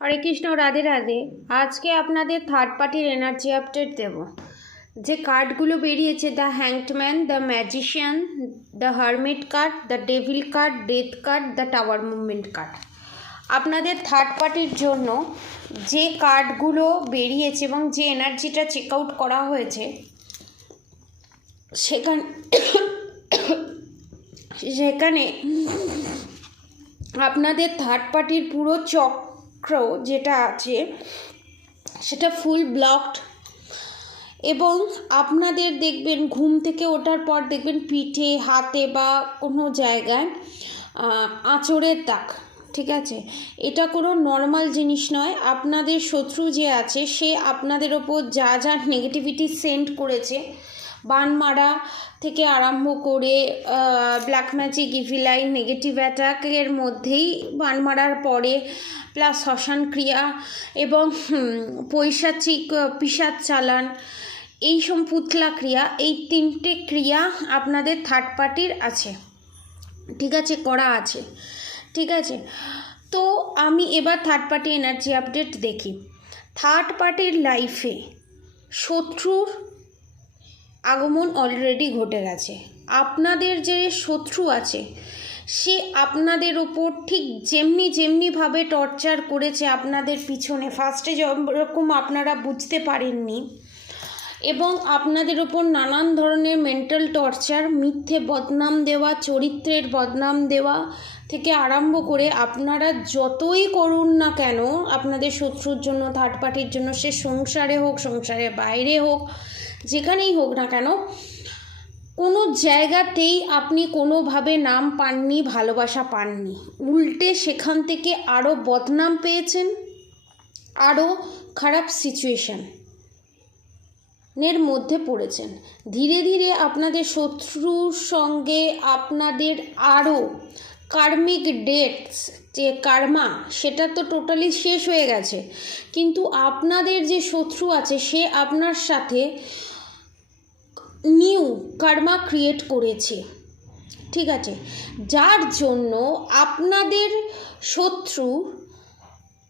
হরে কৃষ্ণ, রাধে রাধে। আজকে আপনাদের থার্ড পার্টির এনার্জি আপডেট দেব। যে কার্ডগুলো বেরিয়েছে the hanged man the magician the hermit card the devil card death card the tower movement card আপনাদের থার্ড পার্টির জন্য যে কার্ডগুলো বেরিয়েছে এবং যে এনার্জিটা চেক আউট করা হয়েছে, সেখানে সেখানে আপনাদের থার্ড পার্টির পুরো চক্র যেটা আছে, সেটা ফুল ব্লকড এবং আপনাদের দেখবেন ঘুম থেকে ওঠার পর দেখবেন পিঠে, হাতে বা কোনো জায়গায় আঁচড়ের দাগ, ঠিক আছে? এটা কোনো নর্মাল জিনিস নয়। আপনাদের শত্রু যে আছে, সে আপনাদের ওপর যা যা নেগেটিভিটি সেন্ড করেছে বান মারা থেকে আরম্ভ করে ব্ল্যাক ম্যাজিক ইভিলাইন নেগেটিভ অ্যাটাকের মধ্যেই বান মারার পরে প্লাস শ্মশান ক্রিয়া এবং পৈশাচিক পিশাচ চালান, এই সব পুতলা ক্রিয়া, এই তিনটে ক্রিয়া আপনাদের থার্ড পার্টির আছে। ঠিক আছে, করা আছে। ঠিক আছে? তো আমি এবার থার্ড পার্টি এনার্জি আপডেট দেখি। থার্ড পার্টির লাইফে শত্রুর আগমন অলরেডি ঘটে গেছে। আপনাদের যে শত্রু আছে, সে আপনাদের ওপর ঠিক যেমনি যেমনিভাবে টর্চার করেছে আপনাদের পিছনে। ফার্স্টে যেরকম আপনারা বুঝতে পারেননি, এবং আপনাদের ওপর নানান ধরনের মেন্টাল টর্চার মিথ্যে বদনাম দেওয়া, চরিত্রের বদনাম দেওয়া থেকে আরম্ভ করে আপনারা যতই করুন না কেন, আপনাদের শত্রুর জন্য থার্ড পার্টির জন্য, সে সংসারে হোক সংসারের বাইরে হোক, যেখানেই হোক না কেন, কোনো জায়গাতেই আপনি কোনোভাবে নাম পাননি, ভালোবাসা পাননি। উল্টে সেখান থেকে আরও বদনাম পেয়েছেন আরও খারাপ সিচুয়েশান এর মধ্যে পড়েছেন। ধীরে ধীরে আপনাদের শত্রুর সঙ্গে আপনাদের আরও কার্মিক ডেটস, যে কার্মা, সেটা তো টোটালি শেষ হয়ে গেছে। কিন্তু আপনাদের যে শত্রু আছে, সে আপনার সাথে নিউ কার্মা ক্রিয়েট করেছে। ঠিক আছে? যার জন্য আপনাদের শত্রু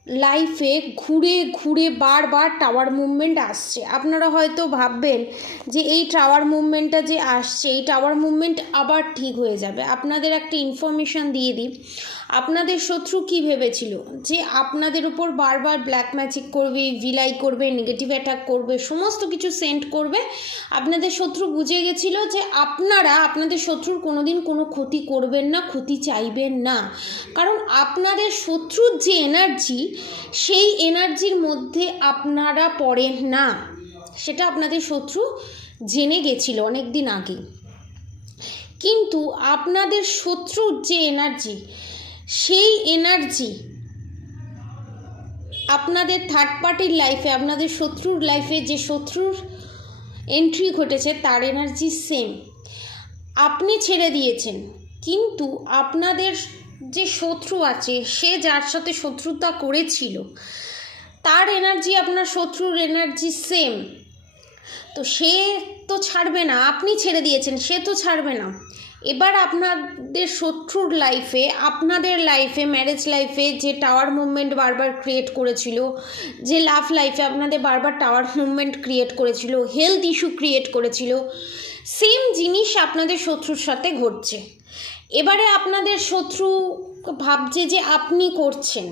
লাইফে ঘুরে ঘুরে বারবার টাওয়ার মুভমেন্ট আসছে। আপনারা হয়তো ভাববেন যে এই টাওয়ার মুভমেন্টটা যে আসছে, এই টাওয়ার মুভমেন্ট আবার ঠিক হয়ে যাবে। আপনাদের একটা ইনফরমেশান দিয়ে দিই। আপনাদের শত্রু কি ভেবেছিল? যে আপনাদের উপর বারবার ব্ল্যাক ম্যাজিক করবে ভিলাই করবে নেগেটিভ অ্যাটাক করবে, সমস্ত কিছু সেন্ড করবে, আপনাদের শত্রু বুঝে গেছিল যে আপনারা, আপনাদের শত্রুর কোনোদিন কোনো ক্ষতি করবেন না, ক্ষতি চাইবেন না। কারণ আপনাদের শত্রুর যে এনার্জি সেই এনার্জির মধ্যে আপনারা পড়েন না। সেটা আপনাদের শত্রু জেনে গেছিল অনেক দিন আগে। কিন্তু আপনাদের শত্রুর যে এনার্জি সেই এনার্জি আপনাদের থার্ড পার্টির লাইফে আপনাদের শত্রুর লাইফে যে শত্রুর এন্ট্রি ঘটেছে, তার এনার্জি সেম আপনি ছেড়ে দিয়েছেন, কিন্তু আপনাদের যে শত্রু আছে, সে যার সাথে শত্রুতা করেছিল, তার এনার্জি আপনার শত্রুর এনার্জি সেম তো সে তো ছাড়বে না, আপনি ছেড়ে দিয়েছেন, সে তো ছাড়বে না। এবার আপনাদের শত্রুর লাইফে আপনাদের লাইফে ম্যারেজ লাইফে যে টাওয়ার মুভমেন্ট বারবার ক্রিয়েট করেছিল, যে লাভ লাইফে আপনাদের বারবার টাওয়ার মুভমেন্ট ক্রিয়েট করেছিল হেলথ ইস্যু ক্রিয়েট করেছিল সেম জিনিস আপনাদের শত্রুর সাথে ঘটছে। এবারে আপনাদের শত্রু ভাবছে যে আপনি করছেন,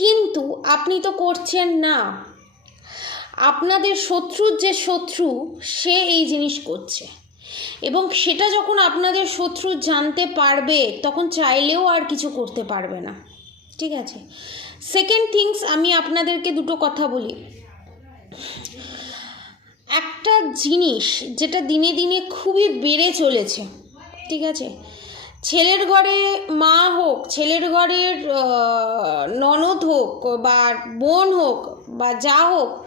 কিন্তু আপনি তো করছেন না। আপনাদের শত্রুর যে শত্রু, সে এই জিনিস করছে। এবং সেটা যখন আপনাদের শত্রু জানতে পারবে, তখন চাইলেও আর কিছু করতে পারবে না। ঠিক আছে? সেকেন্ড থিংস আমি আপনাদেরকে দুটো কথা বলি। একটা জিনিস যেটা দিনে দিনে খুবই বেড়ে চলেছে, ঠিক আছে? ছেলের ঘরে মা হোক, ছেলের ঘরের ননদ হোক বা বোন হোক বা যা হোক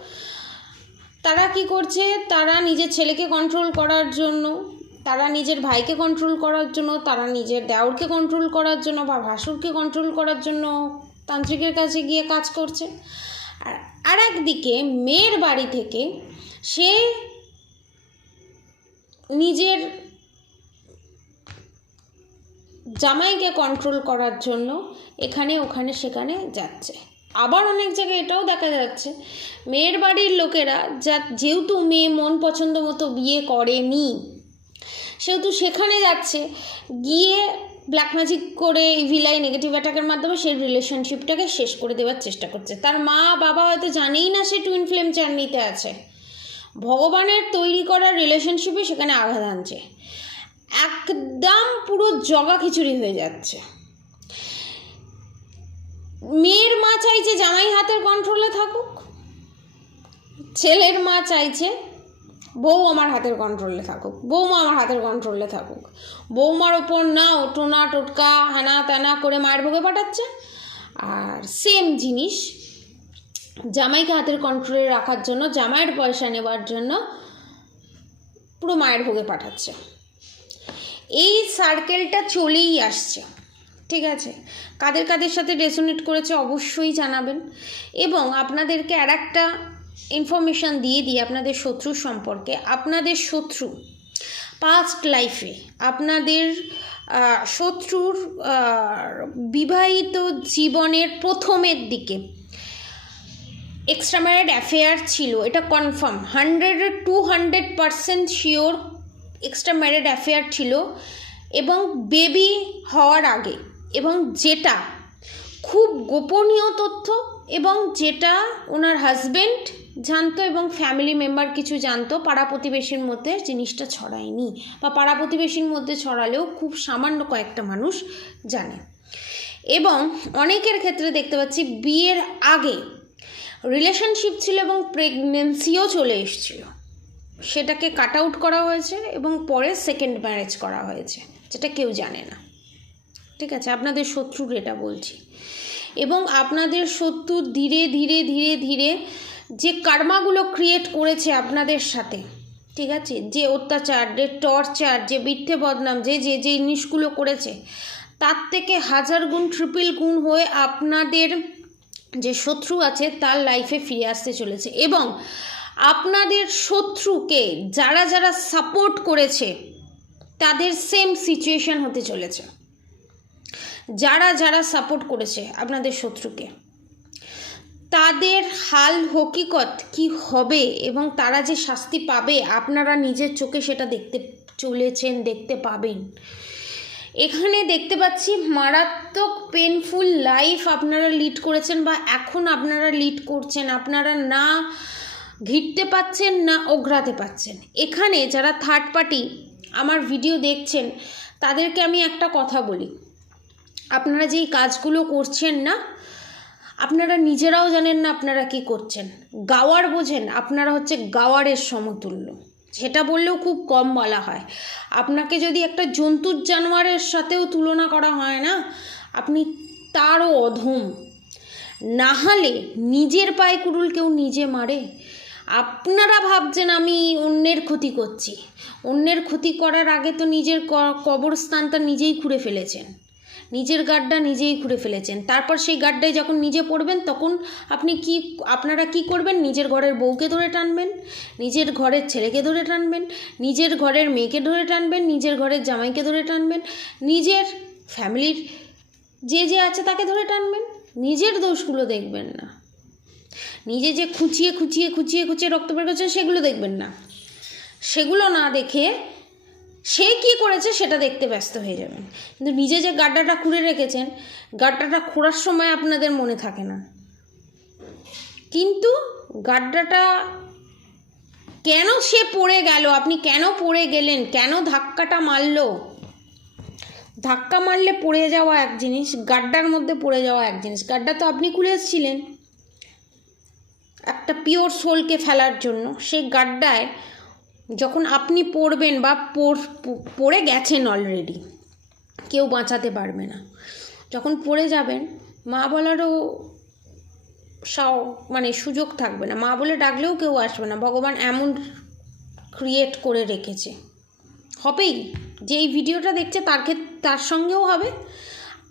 তারা কি করছে? তারা নিজের ছেলেকে কন্ট্রোল করার জন্য, তারা নিজের ভাইকে কন্ট্রোল করার জন্য, তারা নিজের দেওরকে কন্ট্রোল করার জন্য বা ভাসুরকে কন্ট্রোল করার জন্য তান্ত্রিকের কাছে গিয়ে কাজ করছে। আর আর একদিকে মেয়ের বাড়ি থেকে সে নিজের জামাইকে কন্ট্রোল করার জন্য এখানে, ওখানে, সেখানে যাচ্ছে। আবার অনেক জায়গায় এটাও দেখা যাচ্ছে। মেয়ের বাড়ির লোকেরা যা, যেহেতু মেয়ে মন পছন্দ মতো বিয়ে করেনি, সেহেতু সেখানে যাচ্ছে, গিয়ে ব্ল্যাক ম্যাজিক করে ভিলাই নেগেটিভ অ্যাটাকের মাধ্যমে সেই রিলেশনশিপটাকে শেষ করে দেওয়ার চেষ্টা করছে। তার মা, বাবা হয়তো জানেই না সে টুইন ফ্লেম জার্নিতে আছে। ভগবানের তৈরি করা রিলেশনশিপে সেখানে আঘাত আনছে। একদম পুরো জগা খিচুড়ি হয়ে যাচ্ছে। মেয়ের মা চাইছে জামাই হাতের কন্ট্রোলে থাকুক। ছেলের মা চাইছে, বউ আমার হাতের কন্ট্রোলে থাকুক বৌমা আমার হাতের কন্ট্রোলে থাকুক। বৌমার ওপর নাও টোনা টোটকা, হানা ত্যানা করে মায়ের ভোগে পাঠাচ্ছে। আর সেম জিনিস, জামাইকে হাতের কন্ট্রোলে রাখার জন্য, জামাইয়ের পয়সা নেবার জন্য পুরো মায়ের ভোগে পাঠাচ্ছে। এই সার্কেলটা চলেই আসছে। ঠিক আছে। কাদের কাদের সাথে রেসোনেট করেছে অবশ্যই জানাবেন। এবং আপনাদেরকে আর একটা ইনফরমেশান দিয়ে দিই আপনাদের শত্রু সম্পর্কে। আপনাদের শত্রু পাস্ট লাইফে আপনাদের শত্রুর বিবাহিত জীবনের প্রথমের দিকে এক্সট্রা ম্যারেড অ্যাফেয়ার ছিল। এটা confirm hundred two hundred percent sure extra married affair ছিল। এবং বেবি হওয়ার আগে এবং যেটা খুব গোপনীয় তথ্য এবং যেটা ওনার হাজবেন্ড জানতো এবং ফ্যামিলি মেম্বার কিছু জানতো, পাড়া প্রতিবেশীর মধ্যে জিনিসটা ছড়ায়নি বা পাড়া প্রতিবেশীর মধ্যে ছড়ালেও খুব সামান্য কয়েকটা মানুষ জানে। এবং অনেকের ক্ষেত্রে দেখতে পাচ্ছি বিয়ের আগে রিলেশনশিপ ছিল এবং প্রেগনেন্সিও চলে এসেছিল। সেটাকে কাট আউট করা হয়েছে এবং পরে সেকেন্ড ম্যারেজ করা হয়েছে, যেটা কেউ জানে না। ঠিক আছে, আপনাদের শত্রুর এটা বলছি। এবং আপনাদের শত্রু ধীরে ধীরে ধীরে ধীরে যে কার্মাগুলো ক্রিয়েট করেছে আপনাদের সাথে, ঠিক আছে, যে অত্যাচার, যে টর্চার যে মিথ্যে বদনাম, যে যে যে জিনিসগুলো করেছে, তার থেকে হাজার গুণ ট্রিপল গুণ হয়ে আপনাদের যে শত্রু আছে, তার লাইফে ফিরে আসতে চলেছে। এবং আপনাদের শত্রুকে যারা যারা সাপোর্ট করেছে, তাদের সেম সিচুয়েশন হতে চলেছে। যারা যারা সাপোর্ট করেছে আপনাদের শত্রুকে, তাদের হাল হকিকত কি হবে এবং তারা যে শাস্তি পাবে, আপনারা নিজের চোখে সেটা দেখতে চলেছেন, দেখতে পাবেন। এখানে দেখতে পাচ্ছি মারাত্মক পেনফুল লাইফ আপনারা লিড করেছেন বা এখন আপনারা লিড করছেন, আপনারা না ঘিরতে পাচ্ছেন, না ওঘরাতে পাচ্ছেন। এখানে যারা থার্ড পার্টি আমার ভিডিও দেখছেন, তাদেরকে আমি একটা কথা বলি। আপনারা যেই কাজগুলো করছেন না, আপনারা নিজেরাও জানেন না আপনারা কি করছেন। গাওয়ার বোঝেন, আপনারা হচ্ছে গাওয়ারের সমতুল্য। সেটা বললেও খুব কম বলা হয়। আপনাকে যদি একটা জন্তুর জানোয়ারের সাথেও তুলনা করা হয় না, আপনি তারও অধম। না হলে নিজের পায়ে কুড়ুল কেউ নিজে মারে। আপনারা ভাবছেন আমি অন্যের ক্ষতি করছি। অন্যের ক্ষতি করার আগে তো নিজের কবরস্থানটা নিজেই খুঁড়ে ফেলেছেন। নিজের গাড্ডা নিজেই খুঁড়ে ফেলেছেন। তারপর সেই গাড্ডায় যখন নিজে পড়বেন, তখন আপনি কি, আপনারা কি করবেন? নিজের ঘরের বউকে ধরে টানবেন, নিজের ঘরের ছেলেকে ধরে টানবেন, নিজের ঘরের মেয়েকে ধরে টানবেন, নিজের ঘরের জামাইকে ধরে টানবেন, নিজের ফ্যামিলির যে যে আছে তাকে ধরে টানবেন, নিজের দোষগুলো দেখবেন না। নিজে যে খুঁচিয়ে খুঁচিয়ে খুঁচিয়ে খুঁচিয়ে রক্ত বের করছেন, সেগুলো দেখবেন না। সেগুলো না দেখে সে কি করেছে সেটা দেখতে ব্যস্ত হয়ে যাবেন। কিন্তু নিজে যে গাড্ডাটা খুঁড়ে রেখেছেন, গাড্ডাটা খোঁড়ার সময় আপনাদের মনে থাকে না। কিন্তু গাড্ডাটা কেন সে পড়ে গেল? আপনি কেন পড়ে গেলেন? কেন ধাক্কাটা মারলো? ধাক্কা মারলে পড়ে যাওয়া এক জিনিস, গাড্ডার মধ্যে পড়ে যাওয়া এক জিনিস। গাড্ডা তো আপনি খুলে এসেছিলেন। একটা পিওর সোলকে ফেলার জন্য। সেই গাড্ডায় যখন আপনি পড়বেন বা পড়- গেছেন অলরেডি কেউ বাঁচাতে পারবে না। যখন পড়ে যাবেন, মা বলারও সাও মানে সুযোগ থাকবে না। মা বলে ডাকলেও কেউ আসবে না। ভগবান এমন ক্রিয়েট করে রেখেছে। হবেই। যে এই ভিডিওটা দেখছে, তার তার সঙ্গেও হবে।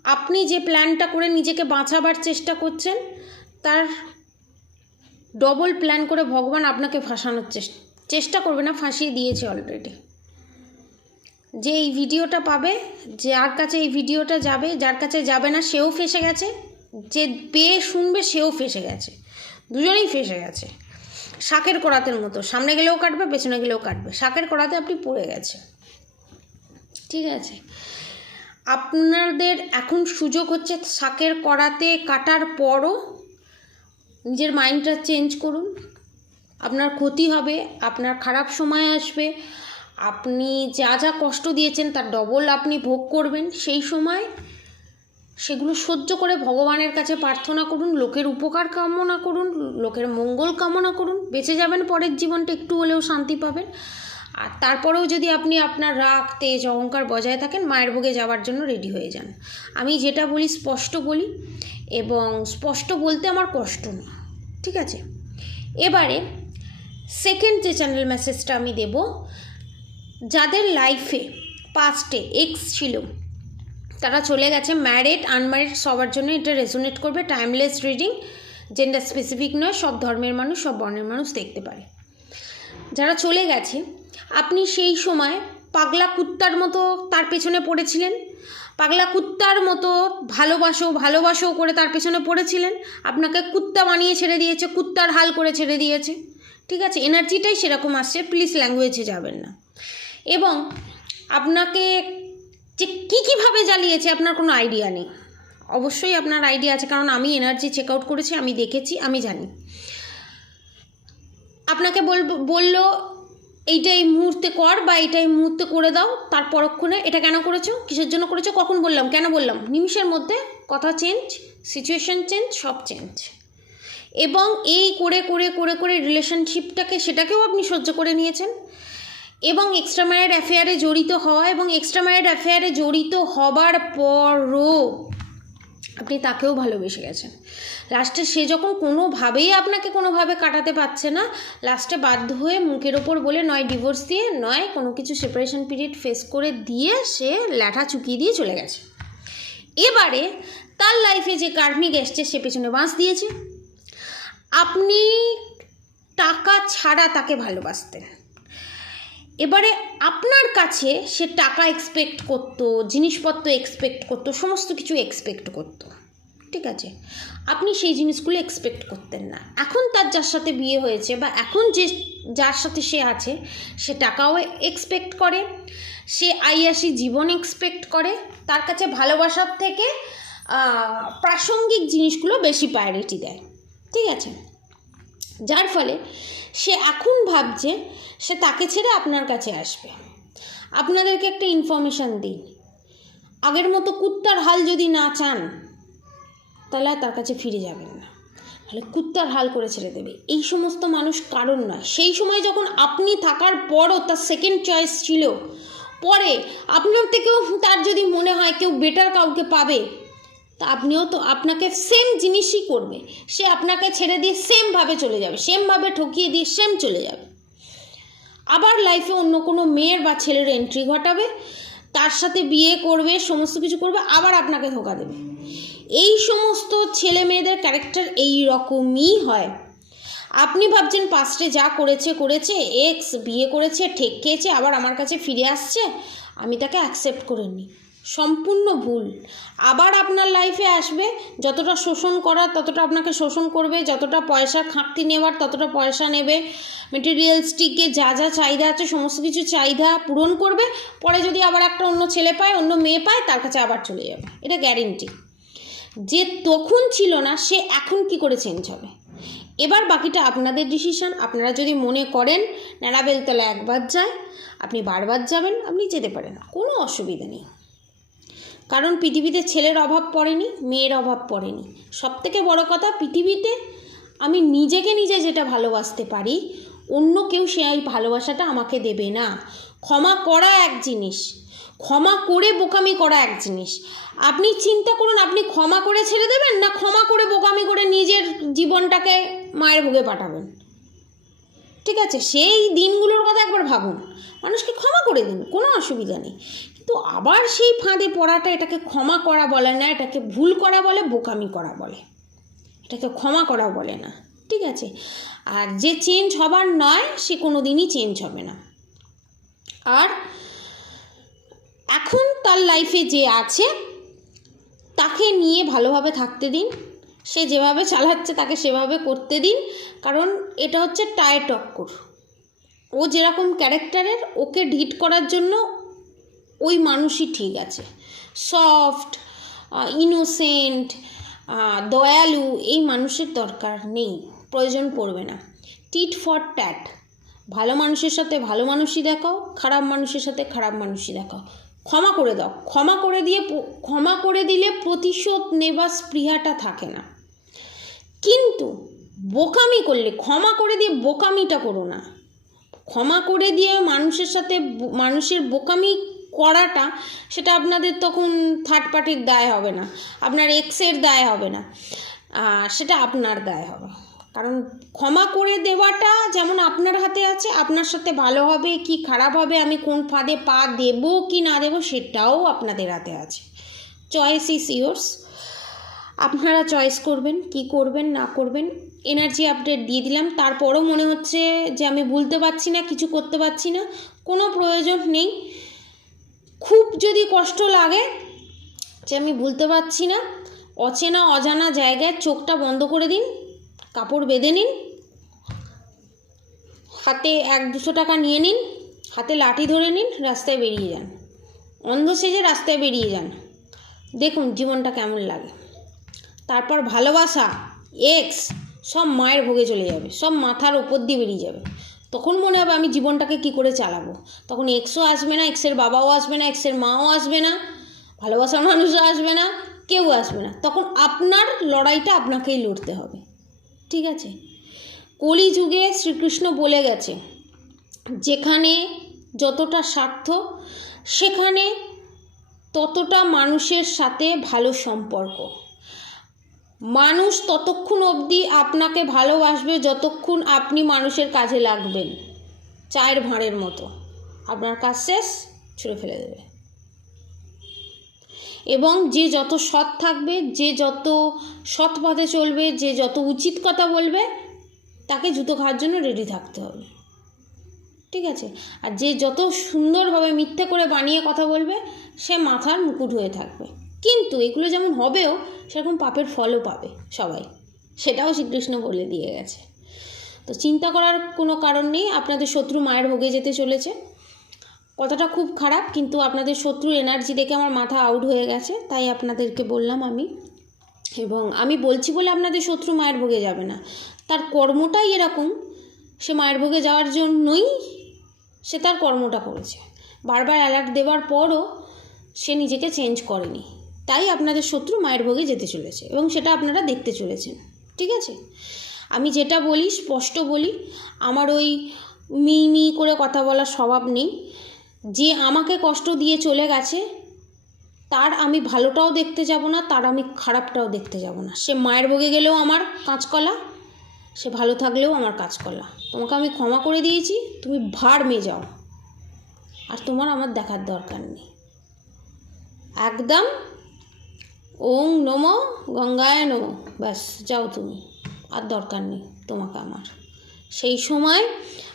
আপনি যে প্ল্যানটা করে নিজেকে বাঁচাবার চেষ্টা করছেন, তার ডবল প্ল্যান করে ভগবান আপনাকে ফাঁসানোর চেষ্টা চেষ্টা করবে না, ফাঁসিয়ে দিয়েছে অলরেডি যে এই ভিডিওটা পাবে, যার কাছে এই ভিডিওটা যাবে, যার কাছে যাবে না, সেও ফেসে গেছে। যে পেয়ে শুনবে, সেও ফেসে গেছে। দুজনেই ফেসে গেছে। শাকের করাতের মতো। সামনে গেলেও কাটবে, পেছনে গেলেও কাটবে। শাকের করাতে আপনি পড়ে গেছে ঠিক আছে। আপনাদের এখন সুযোগ হচ্ছে শাকের করাতে কাটার পরও নিজের মাইন্ডটা চেঞ্জ করুন। আপনার ক্ষতি হবে, আপনার খারাপ সময় আসবে, আপনি যা যা কষ্ট দিয়েছেন তার ডবল আপনি ভোগ করবেন, সেই সময় সেগুলো সহ্য করে ভগবানের কাছে প্রার্থনা করুন, লোকের উপকার কামনা করুন, লোকের মঙ্গল কামনা করুন, বেঁচে যাবেন পরের জীবনটা, একটু হলেও শান্তি পাবেন। আর তারপরেও যদি আপনি আপনার রাগ, তেজ, অহংকার বজায় থাকেন, মায়ের ভোগে যাওয়ার জন্য রেডি হয়ে যান। আমি যেটা বলি স্পষ্ট বলি, এবং স্পষ্ট বলতে আমার কষ্ট নেই ঠিক আছে? এবারে সেকেন্ড যে চ্যানেল মেসেজটা আমি দেব, যাদের লাইফে পাস্টে এক্স ছিল, তারা চলে গেছে ম্যারিড আনম্যারিড সবার জন্য এটা রেজোনেট করবে টাইমলেস রিডিং জেন্ডার স্পেসিফিক নয়, সব ধর্মের মানুষ, সব বর্ণের মানুষ দেখতে পারে। যারা চলে গেছে, আপনি সেই সময় পাগলা কুত্তার মতো তার পেছনে পড়েছিলেন, পাগলা কুত্তার মতো ভালোবাসো ভালোবাসো করে তার পেছনে পড়েছিলেন, আপনাকে কুত্তা বানিয়ে ছেড়ে দিয়েছে, কুত্তার হাল করে ছেড়ে দিয়েছে। ঠিক আছে এনার্জিটাই সেরকম আসছে প্লিজ ল্যাঙ্গুয়েজে যাবেন না। এবং আপনাকে যে কী কীভাবে জ্বালিয়েছে, আপনার কোনো আইডিয়া নেই। অবশ্যই আপনার আইডিয়া আছে, কারণ আমি এনার্জি চেক আউট করেছি, আমি দেখেছি, আমি জানি। আপনাকে বলব, বলল, এইটা এই মুহূর্তে কর বা এইটা এই মুহূর্তে করে দাও, তার পরক্ষণে এটা কেন করেছ, কিসের জন্য করেছ, কখন বললাম, কেন বললাম? নিমিষের মধ্যে কথা চেঞ্জ সিচুয়েশন চেঞ্জ সব চেঞ্জ এবং এই করে করে করে করে রিলেশনশিপটাকে সেটাকেও আপনি সহ্য করে নিয়েছেন। এবং এক্সট্রা ম্যারেড অ্যাফেয়ারে জড়িত হওয়া এবং এক্সট্রা ম্যারেড অ্যাফেয়ারে জড়িত হবার পরও আপনি তাকেও ভালোবেসে গেছেন। লাস্টে সে যখন কোনোভাবেই আপনাকে কোনোভাবে কাটাতে পারছে না লাস্টে বাধ্য হয়ে মুখের ওপর বলে নয় ডিভোর্স দিয়ে, নয় কোনো কিছু সেপারেশন পিরিয়ড ফেস করে দিয়ে সে ল্যাঠা চুকিয়ে দিয়ে চলে গেছে। এবারে তার লাইফে যে কার্মিক এসছে সে পেছনে বাঁশ দিয়েছে। আপনি টাকা ছাড়া তাকে ভালোবাসতেন। এবারে আপনার কাছে সে টাকা এক্সপেক্ট করতো, জিনিসপত্র এক্সপেক্ট করতো, সমস্ত কিছু এক্সপেক্ট করতো, ঠিক আছে? আপনি সেই জিনিসগুলো এক্সপেক্ট করতেন না। এখন তার যার সাথে বিয়ে হয়েছে বা এখন যে যার সাথে সে আছে, সে টাকাও এক্সপেক্ট করে, সে আইয়াসি জীবন এক্সপেক্ট করে, তার কাছে ভালোবাসার থেকে প্রাসঙ্গিক জিনিসগুলো বেশি প্রায়োরিটি দেয়। ঠিক আছে? যার ফলে সে এখন ভাবছে সে তাকে ছেড়ে আপনার কাছে আসবে। আপনাদেরকে একটা ইনফরমেশান দিন আগের মতো কুত্তার হাল যদি না চান, তাহলে তার কাছে ফিরে যাবেন না। তাহলে কুত্তার হাল করে ছেড়ে দেবে। এই সমস্ত মানুষ কারণ নয়। সেই সময় যখন আপনি থাকার পরও তার সেকেন্ড চয়েস ছিল, পরে আপনার থেকেও তার যদি মনে হয় কেউ বেটার কাউকে পাবে তা আপনিও তো আপনাকে সেম জিনিসই করবে। সে আপনাকে ছেড়ে দিয়ে সেমভাবে চলে যাবে সেমভাবে ঠকিয়ে দিয়ে সেম চলে যাবে। আবার লাইফে অন্য কোনো মেয়ের বা ছেলের এন্ট্রি ঘটাবে, তার সাথে বিয়ে করবে, সমস্ত কিছু করবে, আবার আপনাকে ধোকা দেবে। এই সমস্ত ছেলে মেয়েদের ক্যারেক্টার এই রকমই হয়। আপনি ভাবছেন পাস্টে যা করেছে করেছে এক্স বিয়ে করেছে, ঠেক খেয়েছে, আবার আমার কাছে ফিরে আসছে, আমি তাকে অ্যাকসেপ্ট করে নিই। সম্পূর্ণ ভুল। আবার আপনার লাইফে আসবে, যতটা শোষণ করার ততটা আপনাকে শোষণ করবে, যতটা পয়সার খাঁকতি নেওয়ার ততটা পয়সা নেবে। মেটেরিয়ালসটিকে যা যা চাহিদা আছে, সমস্ত কিছু চাহিদা পূরণ করবে, পরে যদি আবার একটা অন্য ছেলে পায়, অন্য মেয়ে পায়, তার কাছে আবার চলে যাবে। এটা গ্যারেন্টি যে তখন ছিল না, সে এখন কি করে চেঞ্জ হবে? এবার বাকিটা আপনাদের ডিসিশান আপনারা যদি মনে করেন ন্যাড়াবেলতলা একবার যায়, আপনি বারবার যাবেন, আপনি যেতে পারেন কোনো অসুবিধা নেই। কারণ পৃথিবীতে ছেলের অভাব পড়েনি, মেয়ের অভাব পড়েনি। সব থেকে বড় কথা, পৃথিবীতে আমি নিজেকে নিজে যেটা ভালোবাসতে পারি, অন্য কেউ সে সেই ভালোবাসাটা আমাকে দেবে না। ক্ষমা করা এক জিনিস, ক্ষমা করে বোকামি করা এক জিনিস। আপনি চিন্তা করুন, আপনি ক্ষমা করে ছেড়ে দেবেন না ক্ষমা করে বোকামি করে নিজের জীবনটাকে মায়ের ভোগে পাঠাবেন? ঠিক আছে, সেই দিনগুলোর কথা একবার ভাবুন। মানুষকে ক্ষমা করে দিন, কোনো অসুবিধা নেই। কিন্তু আবার সেই ফাঁদে পড়াটা এটাকে ক্ষমা করা বলে না, এটাকে ভুল করা বলে, বোকামি করা বলে। এটাকে ক্ষমা করা বলে না, ঠিক আছে? আর যে চেঞ্জ হবার নয়, সে কোনো দিনই চেঞ্জ হবে না। আর এখন তার লাইফে যে আছে, তাকে নিয়ে ভালোভাবে থাকতে দিন। সে যেভাবে চালাচ্ছে, তাকে সেভাবে করতে দিন। কারণ এটা হচ্ছে টায়ার টক্কর ও যেরকম ক্যারেক্টারের ওকে ডিট করার জন্য ওই মানুষই ঠিক আছে। সফট ইনোসেন্ট দয়ালু এই মানুষের দরকার নেই, প্রয়োজন পড়বে না। টিট ফর ট্যাট ভালো মানুষের সাথে ভালো মানুষই দেখাও, খারাপ মানুষের সাথে খারাপ মানুষই দেখাও। ক্ষমা করে দাও, ক্ষমা করে দিয়ে ক্ষমা করে দিলে প্রতিশোধ নেবার স্পৃহাটা থাকে না। কিন্তু বোকামি করলে, ক্ষমা করে দিয়ে বোকামিটা করো না। ক্ষমা করে দিয়ে মানুষের সাথে, মানুষের বোকামি করাটা, সেটা আপনাদের তখন থার্ড পার্টির দায় হবে না। আপনার এক্সের দায় হবে না। সেটা আপনার দায় হবে। কারণ ক্ষমা করে দেওয়াটা যেমন আপনার হাতে আছে, আপনার সাথে ভালো হবে, কি খারাপ হবে, আমি কোন ফাঁদে পা দেব কি না দেবো সেটাও আপনাদের হাতে আছে। চয়েস ইস ইয়োর্স আপনারা চয়েস করবেন, কি করবেন, না করবেন। এনার্জি আপডেট দিয়ে দিলাম। তারপরও মনে হচ্ছে যে আমি ভুলতে পারছি না, কিছু করতে পারছি না। কোনো প্রয়োজন নেই। খুব যদি কষ্ট লাগে যে আমি ভুলতে পারছি না, অচেনা অজানা জায়গায় চোখটা বন্ধ করে দিন, কাপড় বেঁধে নিন, হাতে এক দুশো টাকা নিয়ে নিন, হাতে লাঠি ধরে নিন, রাস্তায় বেরিয়ে যান। অন্ধ সেজে রাস্তায় বেরিয়ে যান। দেখুন জীবনটা কেমন লাগে। তারপর ভালোবাসা এক্স সব মায়ের ভোগে চলে যাবে, সব মাথার ওপর দিয়ে বেরিয়ে যাবে। তখন মনে হবে আমি জীবনটাকে কি করে চালাবো? তখন এক্সও আসবে না এক্সের বাবাও আসবে না এক্সের মাও আসবে না, ভালোবাসার মানুষও আসবে না, কেউ আসবে না। তখন আপনার লড়াইটা আপনাকেই লড়তে হবে। ঠিক আছে? কলিযুগে শ্রীকৃষ্ণ বলে গেছে, যেখানে যতটা স্বার্থ, সেখানে ততটা মানুষের সাথে ভালো সম্পর্ক। মানুষ ততক্ষণ অবধি আপনাকে ভালোবাসবে যতক্ষণ আপনি মানুষের কাজে লাগবেন। চায়ের ভাঁড়ের মতো। আপনার কাজ শেষ, ছুঁড়ে ফেলে দেবে। এবং যে যত সৎ থাকবে, যে যত সৎ পথে চলবে, যে যত উচিত কথা বলবে, তাকে জুতো খাওয়ার জন্য রেডি থাকতে হবে। ঠিক আছে? আর যে যত সুন্দরভাবে মিথ্যে করে বানিয়ে কথা বলবে, সে মাথার মুকুট হয়ে থাকবে। কিন্তু এগুলো যেমন হবেও, সেরকম পাপের ফলও পাবে সবাই। সেটাও শ্রীকৃষ্ণ বলে দিয়ে গেছে। তো চিন্তা করার কোনো কারণ নেই, আপনাদের শত্রু মায়ের ভোগে যেতে চলেছে। কথাটা খুব খারাপ, কিন্তু আপনাদের শত্রু এনার্জি দেখে আমার মাথা আউট হয়ে গেছে, তাই আপনাদেরকে বললাম আমি। এবং আমি বলছি বলে আপনাদের শত্রু মায়ের ভোগে যাবে না। তার কর্মটাই এরকম, সে মায়ের ভোগে যাওয়ার জন্যই সে তার কর্মটা করেছে। বারবার অ্যালার্ট দেওয়ার পরও সে নিজেকে চেঞ্জ করেনি। তাই আপনাদের শত্রু মায়ের ভোগে যেতে চলেছে এবং সেটা আপনারা দেখতে চলেছেন, ঠিক আছে? আমি যেটা বলি, স্পষ্ট বলি, আমার ওই মি মি করে কথা বলার স্বভাব নেই। যে আমাকে কষ্ট দিয়ে চলে গেছে, তার আমি ভালোটাও দেখতে যাব না, তার আমি খারাপটাও দেখতে যাব না। সে মায়ের ভোগে গেলেও আমার কাঁচকলা, সে ভালো থাকলেও আমার কাঁচকলা। তোমাকে আমি ক্ষমা করে দিয়েছি, তুমি ভার মেয়ে যাও। আর তোমার আমার দেখার দরকার নেই। একদম ওং নম, গঙ্গায় নম। ব্যাস, যাও তুমি। আর দরকার নেই তোমাকে আমার। সেই সময়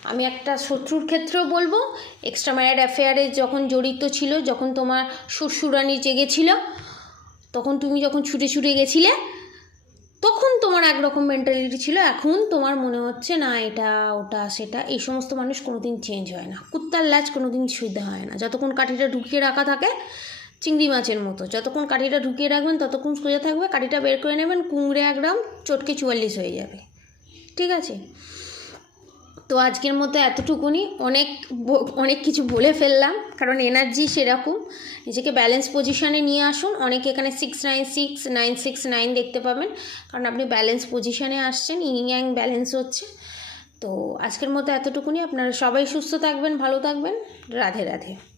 আমি একটা শত্রুর ক্ষেত্রেও বলব এক্সট্রা ম্যারিড অ্যাফেয়ারে যখন জড়িত ছিল, যখন তোমার শ্বশুরানি জেগেছিল তখন তুমি যখন ছুটে ছুটে গেছিলে, তখন তোমার একরকম মেন্টালিটি ছিল। এখন তোমার মনে হচ্ছে, না, এটা, ওটা, সেটা, এই সমস্ত মানুষ কোনোদিন চেঞ্জ হয় না। কুত্তার ল্যাচ কোনোদিন সুবিধা হয় না। যতক্ষণ কাঠিটা ঢুকিয়ে রাখা থাকে চিংড়ি মাছের মতো। যতক্ষণ কাঠিটা ঢুকিয়ে রাখবেন, ততক্ষণ সোজা থাকবে, কাঠিটা বের করে নেবেন কুংড়ে একদম চটকে চুয়াল্লিশ হয়ে যাবে। ঠিক আছে? তো আজকের মতো এতটুকুনি। অনেক অনেক কিছু বলে ফেললাম, কারণ এনার্জি সেরকম। নিজেকে ব্যালেন্স পজিশানে নিয়ে আসুন। অনেকে এখানে six nine six nine six nine দেখতে পাবেন, কারণ আপনি ব্যালেন্স পজিশানে আসছেন ইং অ্যাং ব্যালেন্স হচ্ছে। তো আজকের মতো এতটুকুনি। আপনারা সবাই সুস্থ থাকবেন, ভালো থাকবেন। রাধে রাধে।